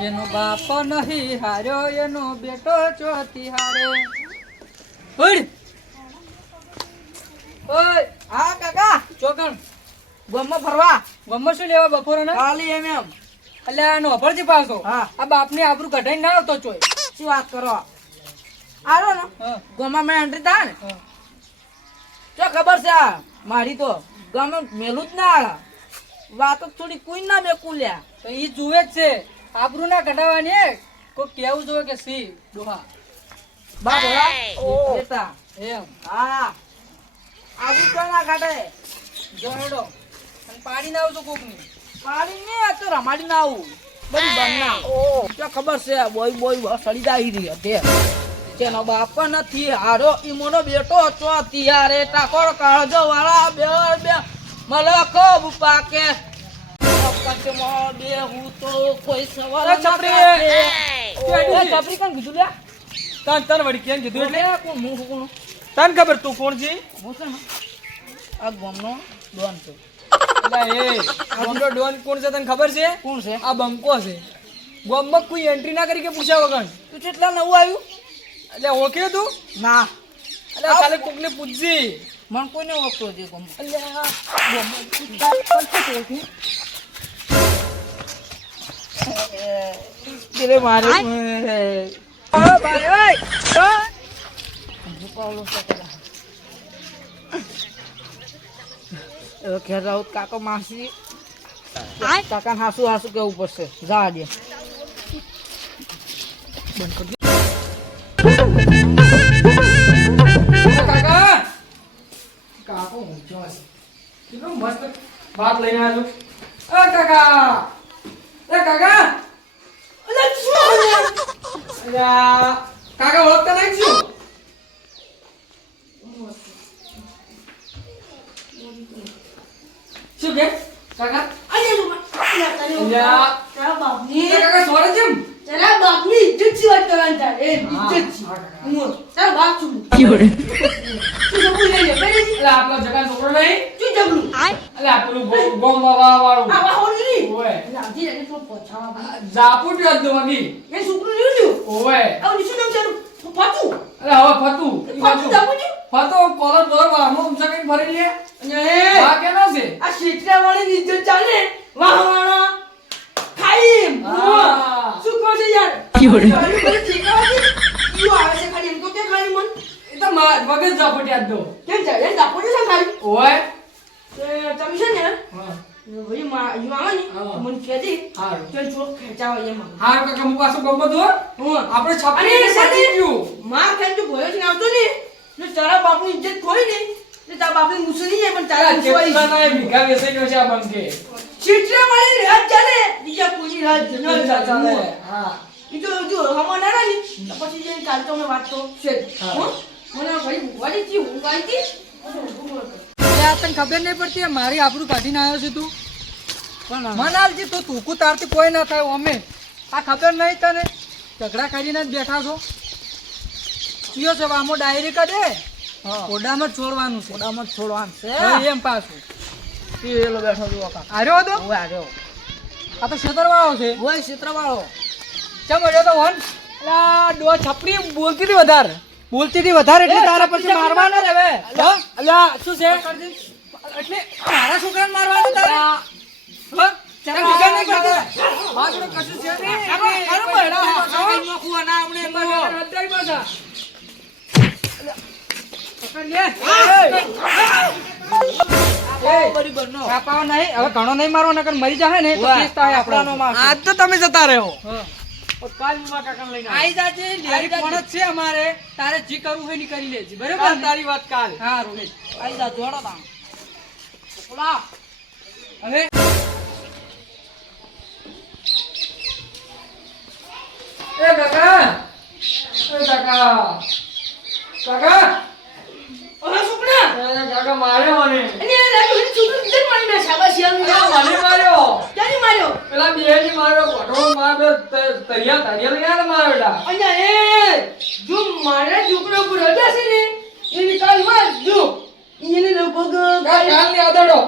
જેનો બાપ નહીં હાર્યો એનો બેટો ચોથી હારે. ઉડ. ઓય! હા કાકા ચોકણ. ગોમમાં ફરવા. ગમમાં શું લેવા બપોરે ને ખાલી એમ એમ. એટલે આ નોભરજી પાછો. આ બાપની આબરૂ કઢાઈ ના આવતો ચોય. શું વાત કરો? આરો ને. ગોમાં મેં એન્ટ્રી થાય ને. તો ખબર છે આ મારી તો. ગમે મેલું જ ના. વાતો થોડી કોઈ ના મેકું કુલ્યા તો ઈ જુએ જ છે. આબરૂ ના એ. કોઈ કેવું જોઈએ કે સી ડોહા. બા ભલા ઓ. નેતા એમ. હા. આજુ તો ના કાઢે જોડો અને પાડી ના આવજો કોકની. પાડી ને આ તો રમાડી ના આવું. બધું બનના તો ખબર છે બોય બોય બસ સડી જાય રહી તે તેનો બાપ નથી હારો ઈમોનો બેટો ચો તિયારે ટાકોર કાળજો વાળા બે બે. મલકો પાકે પચમો બે હું તો કોઈ સવાલ? છપરી કાં કીધું લ્યા? તન તન વળી કેમ કીધું એટલે? કોણ હું કોણ? તને ખબર તું કોણ છે? હું છે ને? આ ગામનો ડોન છું. એટલે એ ગોમનો ડોન કોણ છે તને ખબર છે? કોણ છે? આ બંકો છે. ગોમમાં કોઈ એન્ટ્રી ના કરી કે પૂછ્યા વગર? તું કેટલા નવું આવ્યું? એટલે ઓળખ્યું તું? ના. એટલે ખાલી કોકને પૂછજી. મને કોઈને ઓળખતો છે ગામ એટલે ગોમમાં તેરે મારે આ ભાઈ, ઓય! આ! હવે ઘેર રહું તો કાકો માસી. કાકા હાસુ હાસુ કેવું પડશે? જા દે કાકા. કાકો છે કેટલો મસ્ત ભાત લઈને આવ્યો છું. એ કાકા એ કાકા અલ્યા, કાકા ઓળખતા નહીં છું? શું કે કાકા? એ કાકા સોરે કેમ? એટલે આપણો જગા છોકરો નહીં? એટલે આપણું ગો- ગોમ વાવા વાળું ઓય જાપુટ જ દો મગી ઓય અરે હવે ફતું. ફતો કોલર દોર વાળો ઊંચા કઈ ફરી લે. આ કેનો છે? આ શેઠિયાવાળી ની ઇજ્જત ચાલે. વાહ વાળા ખાઈમ હા. શું કહો છે યાર તારી બધી ઠેકાવાથી ઈ આવે છે ખાલી એમ તો કે ખાલી મન એ તો મા- યાદ દો કેમ છે એ દાપોડી છે ખાલી ઓય તમે છે ને ભાઈ માં ઈ આવે ને મને કહે દે હારું કે ચોક ખેંચાવા એમ હારું કાકા હું પાછું ગમત દો હું આપણે છાપી છે ગયું માર ખાઈને તું ભયો છે આવતો ને ને તારા બાપની ઇજ્જત કોઈ ને ને તારા મુસલી જાય પણ તારા ના ભીખા ગયો છે આ બંકે રાત ચાલે બીજા કોઈ રાત ન ચાલે હા જો હમો ના રહી પછી જઈને કાલ તો મેં વાત તો છે જ. મને ભાઈ ઊંઘ નહોતો. આ તને ખબર નહીં પડતી મારી આબરૂ કાઢીને આવ્યો છે તું. પણ તું તુકુ તારથી કોઈ ના થાય અમે. આ ખબર નહીં તને? ઝઘડા કરીને જ બેઠા છો. કયો છે આમો ડાયરી કાઢે? હા. ઓડામાં જ છોડવાનું છે. ઓડામાં જ છોડવાનું છે. એમ પાછું. બેઠો આર્યો હતો? આવ્યો. આ તો છેતરવાળો છે. હોય ક્ષેત્રવાળો. કેમ અડ્યો તો વન અલા ડો છપરી બોલતી હતી વધારે. બોલતી હતી વધારે એટલે તારા પછી મારવાના? રે હવે. અલા શું છે? એટલે મારા છોકરાને મારવાનો તારે? હા? નહીં? મારા કશું નહીં. નોખું આપણે એમ મારા પાછા. નહીં હવે ઘણો નહીં મારવો નકર મરી જાય ને તો કેસ થાય આપણાનો તો તમે જતા રહ્યો. આઈ જાજે, લેરી જ છે અમારે. તારે જે કરવું હોયની કરી લેજે. બરાબર? તારી વાત કાલ. હા રોહિત આઈ જા, જોડો તાણ. ઓલા, હવે? એ કાકા. એ કાકા કાકા ઓલા સુકણા. એ કાકા માર્યો મને અને આ લાડુ એની છોકરી કિધર મારી ના શાબાશી આવી આ જા. મને માર્યો ક્યાંથી માર્યો? પેલા બેની માર્યો પટો માર્યો ત- તરિયા તરિયા લઈને મારડા. અહીંયા એ જો મારા છોકરા રજા છે ને એની કાલમાં જો એને લગભગ કાલ કાલની આદડો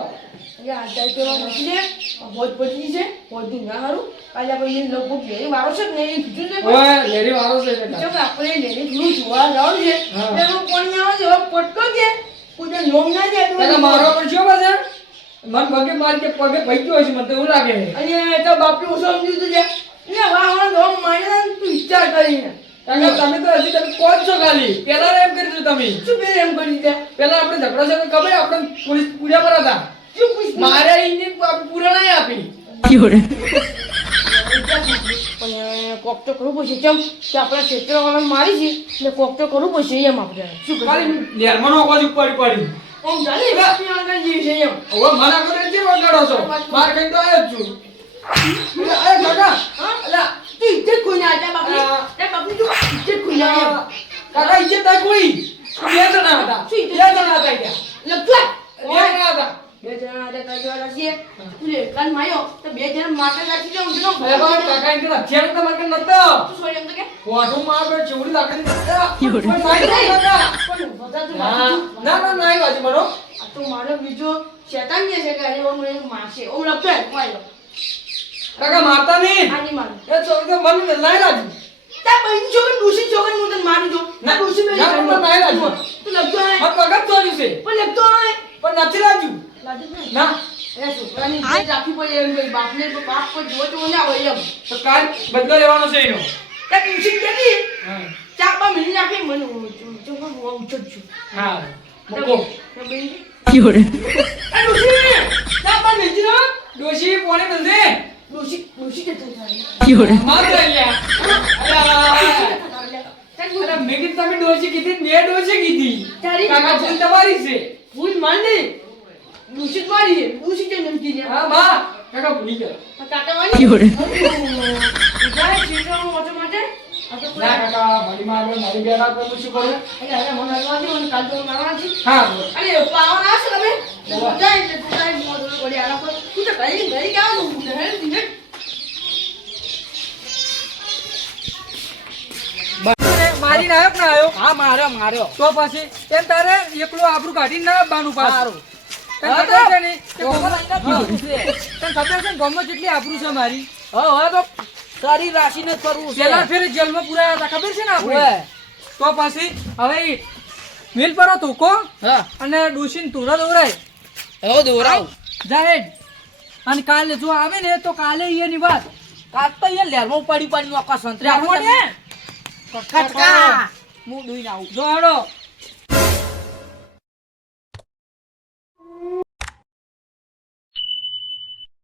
એ આ ચાલ નથી ને. દે આ છે હોજનું ના હારું. કાલે આપણે એને લગભગ લેરી મારો છે ને એ બીજું ને ઓય લેરી વાળો છે બેટા જો આપણે લેરી થોડું જોવા જાવ છે. એનો કોણી આવે છે? પટકો કે? કોઈ નોમ ના જાય તો મારો પણ શું બસ મન પગે માર કે પગે ભઈ ગયો છે મને એવું લાગે અને તો બાપુ સમજી તું છે. એટલે વાહ વાહ ધોમ તું વિચાર કરીને. કાકા તમે તો હજી તમે કોચ છો ખાલી? પેલા એમ કરી તમે. શું પેલે એમ કરી દે પેલા આપણે ઝઘડો છે ખબર આપણે પોલીસ પૂજા પર હતા. શું પૂછ મારે પૂરા નહીં આપી. કોક તો કરવું પડશે. ચમ કે આપણા ક્ષેત્રવાળાને મારી છે એટલે કોક તો કરવું પડશે એમ આપણે. શું ખાલી કરીએ લેરમાં નો અવાજ ઉપર પડી. આમ જાણે બાપની આગળ જેવી છે એમ. હવે મને કરે છે વગાડો છો? માર કઈ તો આવ્યો જ છું અરે કાકા હા? અલા તું ઇજ્જત કોઈ ના આજા બાપની હા. એ બાપની તું ઇજ્જત કોઈ ના એમ ઈજ્જત ના કોઈ બે જણા હતા બે જણા હતા ત્યાં બે જણા હતા બે જણા આજે કરવાના છીએ તું લે કાન માયો તો બે જણા માટે રાખી દઉં તો અરે બાપ કાકા એમ કે હથિયાર તમારે નતો તું સોરી એમ તો કે વાઢું માર. બે ચેવડી લાકડી પણ સાઈ કાકા પણ બધા તું ના ના ના ના બાજુ બનો આ તો મારો બીજો શેતાન જે. છે કે અરે મને મારશે ઓમ લગતો માર્યો કાકા મારતા નહીં આની માર એ છોકરી તો મને લાઈ રાજુ તા બહેન જો ડોસી જોગન હું તને મારી દો ના, ડોસી બેન ના, પણ ના, રાજુ. તું લગતો હે આ પગત ચોર્યું છે. પણ લગતો હે પણ નથી રાજુ લાજુ ના. એ છોકરાની ઇજ્જત રાખવી પડે એમ કઈ બાપને બાપ કોઈ જોવે તો ના હોય એમ. તો કાલ બદલો લેવાનો છે એનો. તા ડોસી ચાર રાખી મને હું જો હું છું. હા. મૂકો. બેન એ ડોસી ચાર ના પોણે બનશે માર ગયા અરે મેં કીધું તમે ડોશી કીધી બે ડોશી કીધી. કાકા ભૂલ તમારી છે. ભૂલ માની દૂષિત મારી છે. દૂષિત નમકી ને હા માં કાકા ભૂલી ગયા. કાકા મારી જાય ચીકણો મોટો ના કાકા મારી માં આગળ મારી બેડા તો હું શું કરું? અરે અરે મને હલવા દે મને કાલ તો મારવા છે હા અરે પાવન આવશે તમે? જાય એટલે તું જાય પડી આલા પર તું તો ઘરે ઘરે નું મારી નાયક ના આવ્યો? હા માર્યો માર્યો. તો પછી એમ તારે એકલું આબરૂ કાઢીને ના આવવાનું પાછું જેટલી આબરૂ છે મારી? હવે હવે તો શરીર રાખીને જ કરવું પેલા ફેર જેલમાં પુરાયા હતા ખબર છે ને આપણે. તો પછી હવે મિલ પર ધોકો હા. અને ડુસીન તુરા દોરાય એવો દોરાવ જાહેર. અને કાલે જો આવે ને તો કાલે એની વાત. કાક તો એ લેરમાં પડી પડી નોકા સંતરે આવો ને? કટકા. હું દોઈને આવું. જો હેડો.